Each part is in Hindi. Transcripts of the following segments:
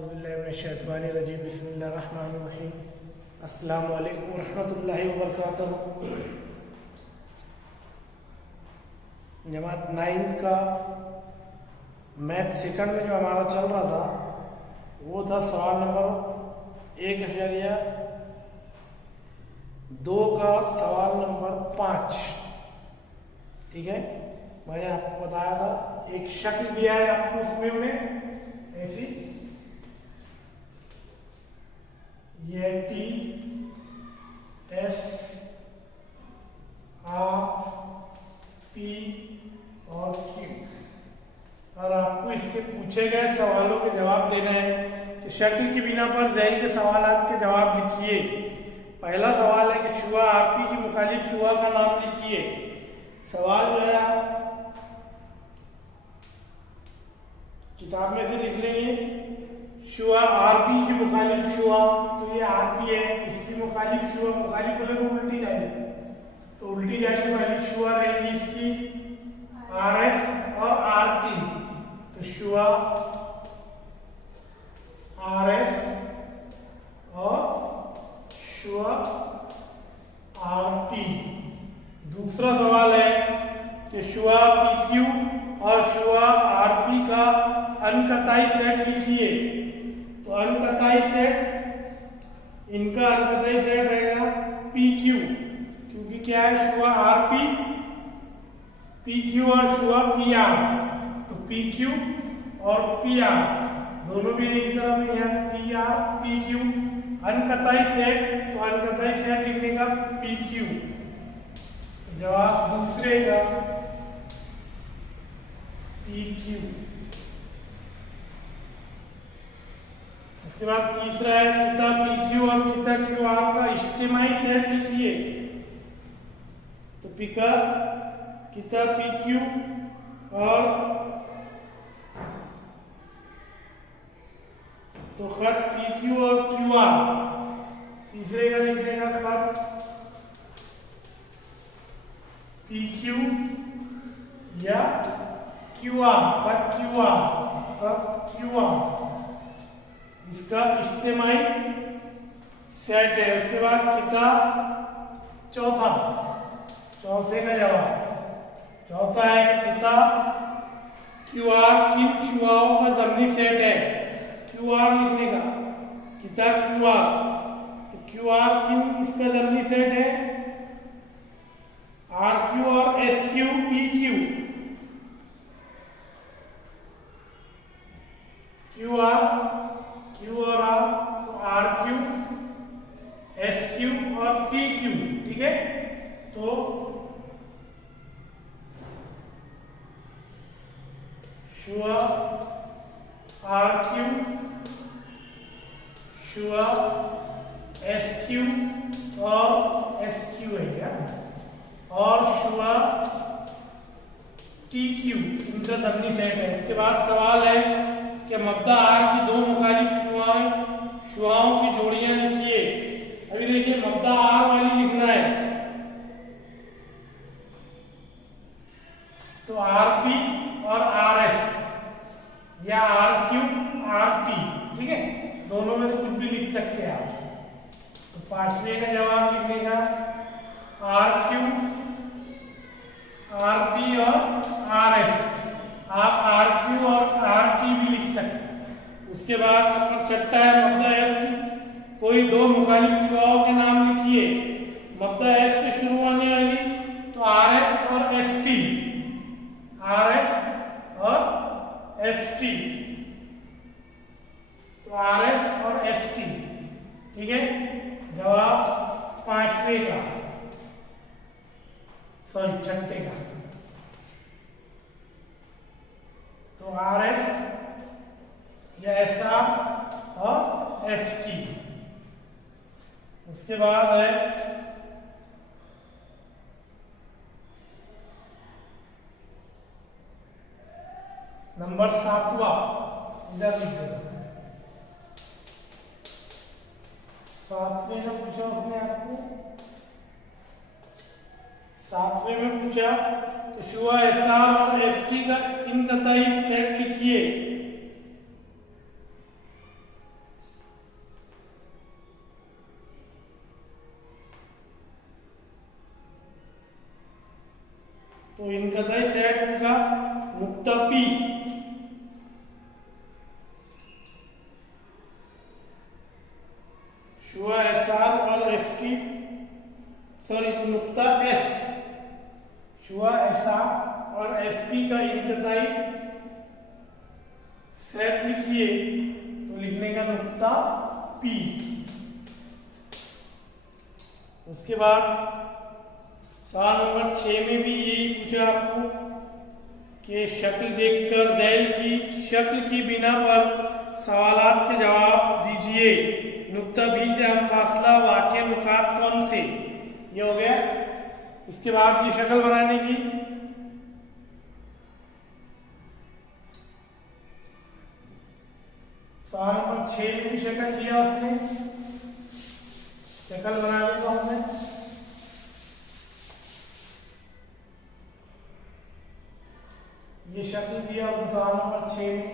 औज़ुबिल्लाहिमिनश्शैतानिर्रजीम बिस्मिल्लाहिर्रहमानिर्रहीम। अस्सलामु अलैकुम रहमतुल्लाहि व बरकातहू। जमात 9th का मैथ सेकंड में जो हमारा चल रहा था वो था सवाल नंबर 1.2 का सवाल नंबर 5। ठीक है, मैंने आपको बताया था एक शक्ल दिया है आपको, उसमें उन्हें ऐसी ये टी एस आर पी और क्यू, और आपको इसके पूछे गए सवालों के जवाब देना है। तो शक्ल की बिना पर ज़ैल के सवालात के जवाब लिखिए। पहला सवाल है कि शुआ आरपी की मुखालिफ शुआ का नाम लिखिए। सवाल जो है आप किताब में से लिख लेंगे। शुआ आरपी की मुखालिफ शुआ, तो ये आरपी है, इसकी मुखालिफ शुआ, मुखालिफ बोले तो उल्टी जाएगी, तो उल्टी जाने वाली शुआ रहेगी इसकी आर एस और आर टी। तो शुआ आर एस और शुआ आर टी। दूसरा सवाल है कि शुआ पी क्यू और शुआ आर पी का अनकताई सेट लिखिए। तो अनकताई सेट, इनका अनकताई सेट रहेगा पी क्यू, क्योंकि क्या है शुआ आर पी, पी क्यू और शुआ पी आर। तो पी क्यू और पी आर दोनों भी एक तरफ में, यहाँ से पी आर पी क्यू अनकताई सेट, तो अनकताई सेट लिखने का पी क्यू। जवाब दूसरे का पी क्यू। उसके बाद तीसरा है किता पी क्यू और किता क्यू आर का इज्तिमाई सेट लिखिए। तो पिका किता पी क्यू और तो खत पी क्यू और क्यू आर। तीसरे का लिखने का खत पी क्यू या क्यू आर, खत क्यू आर, खत क्यू आर, इसका इज्तिमाई सेट है। उसके बाद किता चौथा, चौथे का जवाब चौथा है कि किता क्यू आर किन शुआओं का ज़मनी सेट है। क्यू आर लिखने का किता क्यू आर, तो क्यू आर किन इसका ज़मनी सेट है, आर क्यू और S Q P Q. Q और आर, तो आर क्यू एस क्यू और पी क्यू। ठीक है, तो शुआ आर क्यू, शुआ एस क्यू और एस क्यू है क्या, और शुआ टी क्यू, इनका ज़मनी सेट है। उसके बाद सवाल है कि मब्दा आर की दो मुखालिफ शुआओं की जोड़ियां लिखिए। अभी देखिए मब्दा आर वाली लिखना है, तो आर पी और आर एस या आर क्यू आर टी। ठीक है, दोनों में तो कुछ भी लिख सकते हैं आप। तो पांचवे का जवाब लिखने का आर क्यू आर पी और आर एस। आप आर क्यू और आर टी भी लिख सकते हैं। उसके बाद नंबर छठा है मब्दा एस की कोई दो मुखालिफ शुआओं के नाम लिखिए। मब्दा एस से शुरू होने वाली, तो आर एस और एस टी, आर एस और एस टी, तो आर एस और एस टी। ठीक है, जवाब पांचवे का, सॉरी छठे का, तो आर एस या एस आर और एस टी। उसके बाद है नंबर 7वां, इधर लिख देना। 7वें का पूछा उसने आपको, 7वें में पूछा कि शुआ एस आर और एस टी का इनकताई सेट लिखिए। तो इनकतई सेट उनका नुक्ता P, शुआ SR और ST, सॉरी तो नुक्ता S, शुआ SR और SP का इनकतई सेट लिखिए तो लिखने का नुक्ता P। उसके बाद सवाल नंबर 6 में भी यही पूछा आपको कि शक्ल देखकर झैल की शक्ल की बिना पर सवालात के जवाब दीजिए। नुक्ता B से हम फासला वाक्य नुकात कौन से, ये हो गया। इसके बाद ये शक्ल बनाने की सवाल नंबर 6 में भी शक्ल दिया उसने, शक्ल बनाने को हमने ये शक्ल दिया उसने सवाल नंबर 6 में।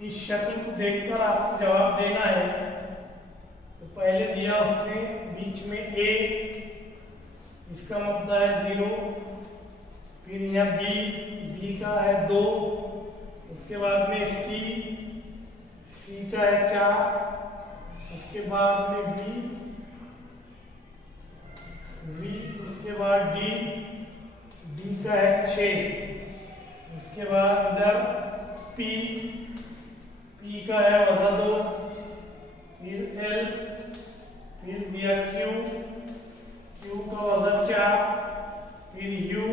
इस शक्ल को देखकर आपको जवाब देना है। तो पहले दिया उसने बीच में A, इसका मतलब है 0, फिर यहाँ B का है 2, उसके बाद में C का है 4, उसके बाद में V, उसके बाद D का है 6, उसके बाद इधर P का है -2, फिर L, फिर दिया Q का -4, फिर U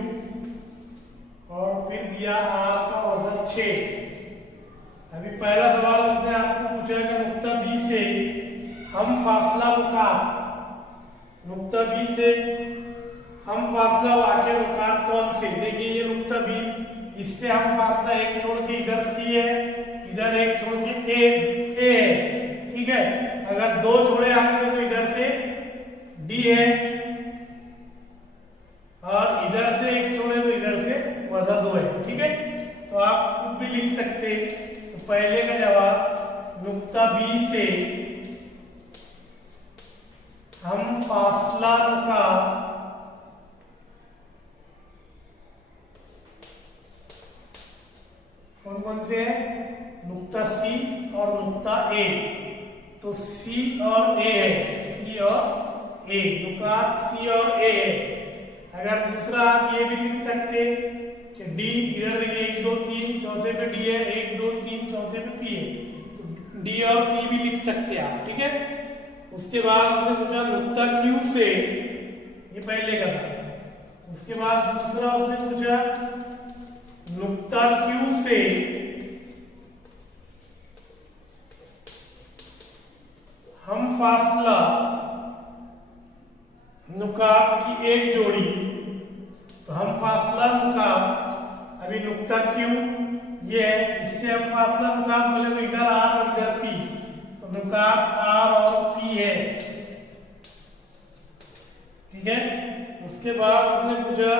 और फिर दिया R का -6। अभी पहला सवाल उसने आपको पूछा कि नुक्ता B से हम फासला नुकात, नुक्ता B से हम फासला वाक्य नुकात कौन से। देखिए ये नुक्ता B, इससे हम फासला एक छोड़ के इधर C है, इधर एक छोड़ के A है, ठीक है। अगर 2 छोड़े आपने तो इधर से D है, और इधर से एक छोड़े तो इधर से -2 है, ठीक है। तो आप खुद भी लिख सकते। तो पहले का जवाब नुक्ता B से हम फासला नुकात कौन कौन से है, नुक्ता C और नुक्ता A। तो C और A है, C और A, नुकात C और A है। अगर दूसरा आप ये भी लिख सकते कि D, इधर देखिए 1 2 3 चौथे पे D है, 1 2 3 चौथे पे P है, तो D और P भी लिख सकते हैं आप, ठीक है। उसके बाद उसने पूछा नुक्ता Q से, ये पहले का था। उसके बाद दूसरा उसने पूछा नुक्ता Q से हम फासला नुकात की एक जोड़ी। तो हम फासला नुकात, अभी नुक्ता Q ये है, इससे हम फासला नुकात बोले तो इधर R और इधर P, तो नुकात R और P है, ठीक है। उसके बाद उसने पूछा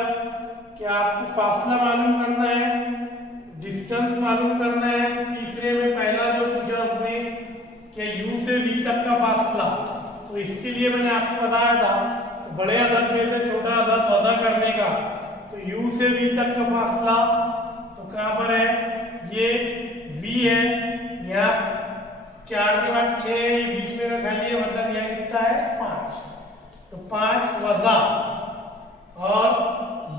कि आपको फासला मालूम करना है, डिस्टेंस मालूम करना है। तीसरे में पहला जो पूछा उसने कि U से V तक का फासला, तो इसके लिए मैंने आपको बताया था तो बड़े अदद में से छोटा अदद वज़ा करने का। तो U से V तक का फासला तो कहाँ पर है, ये V है, यहाँ 4 के बाद 6 बीच में का खाली है, मतलब यहाँ कितना है 5, तो 5 वज़ा, और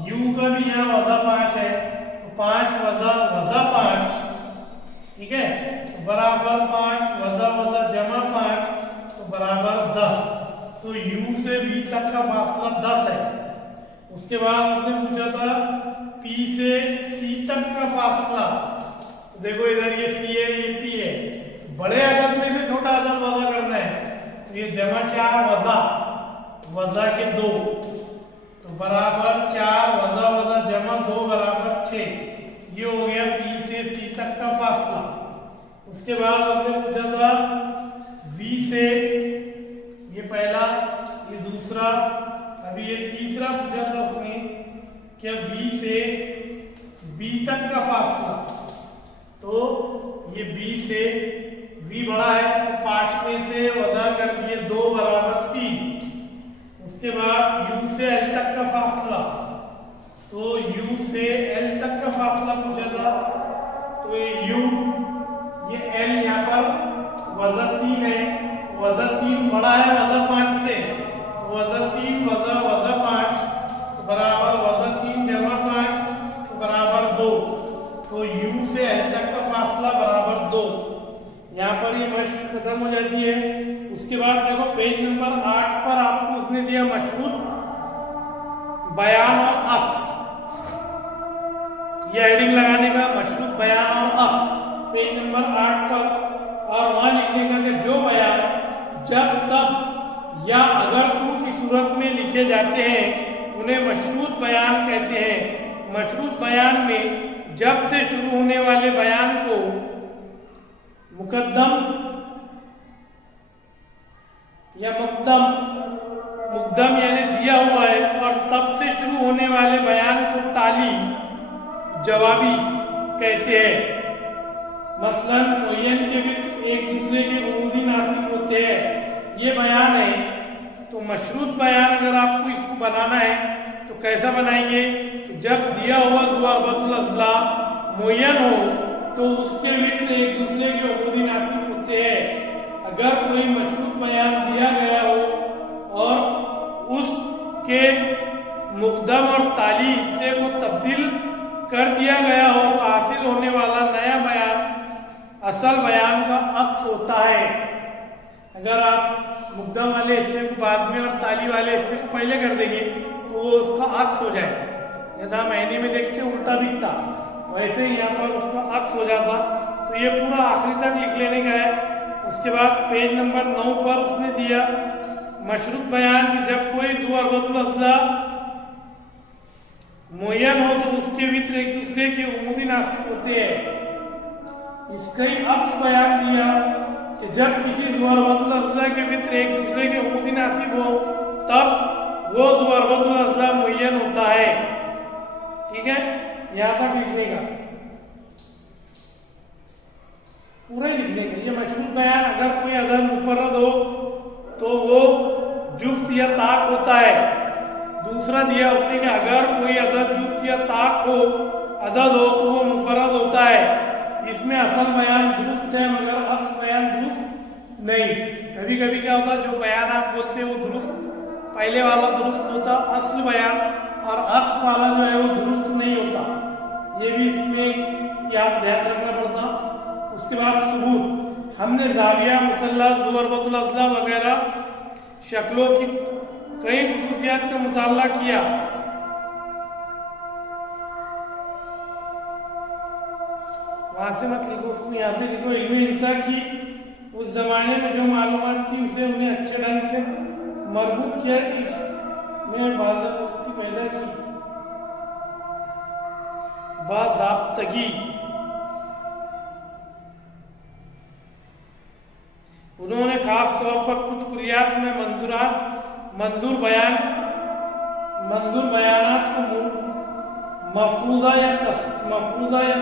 U का भी यहाँ वज़ा 5 है, तो 5 वज़ा 5, ठीक है। तो बराबर 5 वज़ा वज़ा जमा 5, तो बराबर 10। तो U से V तक का फासला 10 है। उसके बाद उसने पूछा था P से C तक का फासला, तो देखो इधर ये C है, ये P है, बड़े अदद में से छोटा अदद वज़ा करना है, तो ये जमा 4 वज़ा के 2, तो बराबर 4 वज़ा वज़ा जमा 2 बराबर 6। ये हो गया P से C तक का फासला। उसके बाद हमने पूछा था V से, ये पहला, ये दूसरा, अभी ये तीसरा पूछा था उसने क्या V से B तक का फासला। तो ये B से V बड़ा है, तो 5 में से वज़ा कर दिए 2 बराबर 3। उसके बाद U से L तक का फासला, तो U से L तक का फासला पूछा था, तो ये U, ये L यहाँ पर वजन 3 है, वजन 3 बड़ा है वजन 5 से, तो वजन 3 वजन 5 तो बराबर वजन 3 जमा 5 तो बराबर 2, तो U से L तक का फासला बराबर 2। यहाँ पर ये मशक खत्म हो जाती है। उसके बाद देखो पेज नंबर 8 पर आपको उसने दिया मशहूर बयान और अक्स, ये हेडिंग लगाने का मशहूर बयान और अक्स पेज नंबर 8 पर, और वहां लिखने का कि जो बयान जब तब या अगर तू की सूरत में लिखे जाते हैं उन्हें मशरूत बयान कहते हैं। मशरूत बयान में जब से शुरू होने वाले बयान को मुकद्दम या मुकदम यानी दिया हुआ है, और तब से शुरू होने वाले बयान को ताली जवाबी कहते हैं। मसलन मुय्यन के वित्र एक दूसरे के उमूदी नासिब होते हैं, ये बयान है। तो मशरूत बयान अगर आपको इसको बनाना है तो कैसा बनाएंगे कि जब दिया हुआ ज़ुअरबतुल अज़ला मुय्यन हो तो उसके वित्र एक दूसरे के उमूदी नासिब होते हैं। अगर कोई मशरूत बयान दिया गया हो और उसके मुकदम और ताली हिस्से को तब्दील कर दिया गया हो तो हासिल होने वाला नया बयान असल बयान का अक्स होता है। अगर आप मुकदम वाले हिस्से को बाद में और ताली वाले हिस्से को पहले कर देंगे तो वो उसका अक्स हो जाए। जैसा महीने में देखते उल्टा दिखता, वैसे ही यहाँ पर उसका अक्स हो जाता। तो ये पूरा आखिरी तक लिख लेने का है। उसके बाद पेज नंबर 9 पर उसने दिया मशरूत बयान कि जब कोई ज़ुअरबतुल अज़ला मुय्यन हो तो उसके वित्र एक दूसरे के उमूदी नासिब होते हैं। इसका ही अक्स बयान किया कि जब किसी ज़ुअरबतुल अज़ला के वित्र एक दूसरे के उमूदी नासिब हो तब वो ज़ुअरबतुल अज़ला मुय्यन होता है। ठीक है, यहाँ तक लिखने का, पूरा ही लिखने का। ये मशरूत बयान अगर कोई अदद मुफर्रद हो तो वो जुफ्त या ताक होता है। दूसरा दिया उसने कि अगर कोई अदद जुफ्त या ताक हो अदद हो तो वो मुफर्रद होता है। इसमें असल बयान दुरुस्त है मगर अक्स बयान दुरुस्त नहीं। कभी कभी क्या होता है जो बयान आप बोलते हैं वो दुरुस्त, पहले वाला दुरुस्त होता असल बयान, और अक्स वाला जो है वो दुरुस्त नहीं होता। ये भी इसमें याद ध्यान रखना पड़ता। उसके बाद सबूत, हमने ज़ाविया मुसल्लस ज़ुअरबतुल अज़ला वगैरह शक्लों की कई खुसूसियात का मुताला किया। वहां से मत लिखो, उसमें यहाँ से लिखो। इल्मी इंसा की उस जमाने में जो मालूमात थी उसे उन्हें अच्छे ढंग से मरबूत किया, इसमें बाज़ाब्ती पैदा की, बाज़ाब्तगी। उन्होंने खास तौर पर कुछ कुलियात में मंजूर बयानात को मफरूज़ा या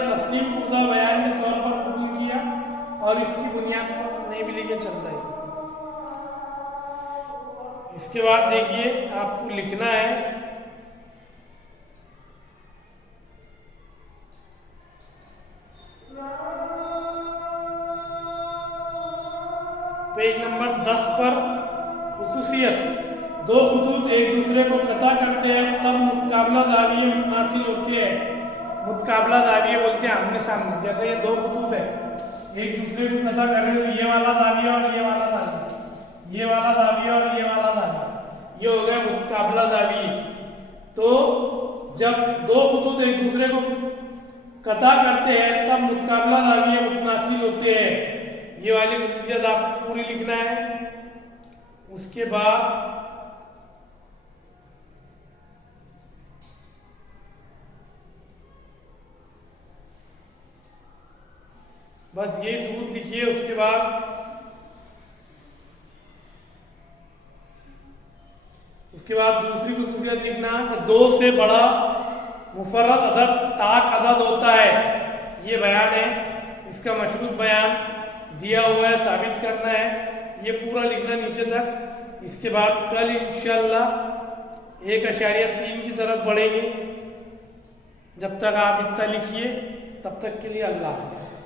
तस्लीम कुर्दा बयान के तौर पर कबूल किया और इसकी बुनियाद पर नहीं भी लिखे चलता है। इसके बाद देखिए आपको लिखना है पेज नंबर 10 पर खुसूसियत, दो खुतूत एक दूसरे को कता करते हैं तब मुतकाबला दाविये हासिल होती है। मुतकाबला दाविये बोलते हैं आमने सामने। जैसे ये दो खुतूत है एक दूसरे को कता कर रहे हैं तो ये वाला दाविया और ये वाला दाविया, ये वाला दाविया और ये वाला दाविया, ये हो गया मुतकाबला दाविये। तो जब दो खुतूत एक दूसरे को कता करते हैं तब मुतकाबला दाविये मुतनासिल होते हैं। ये वाली खुसूसियत आपको पूरी लिखना है। उसके बाद बस ये सबूत लिखिए। उसके बाद दूसरी खुसूसियत लिखना कि दो से बड़ा मुफर्रद अदद ताक अदद होता है। ये बयान है, इसका मशरूत बयान दिया हुआ है, साबित करना है। ये पूरा लिखना नीचे तक। इसके बाद कल इंशाअल्लाह 1.3 की तरफ बढ़ेंगे। जब तक आप इतना लिखिए, तब तक के लिए अल्लाह हाफिज़।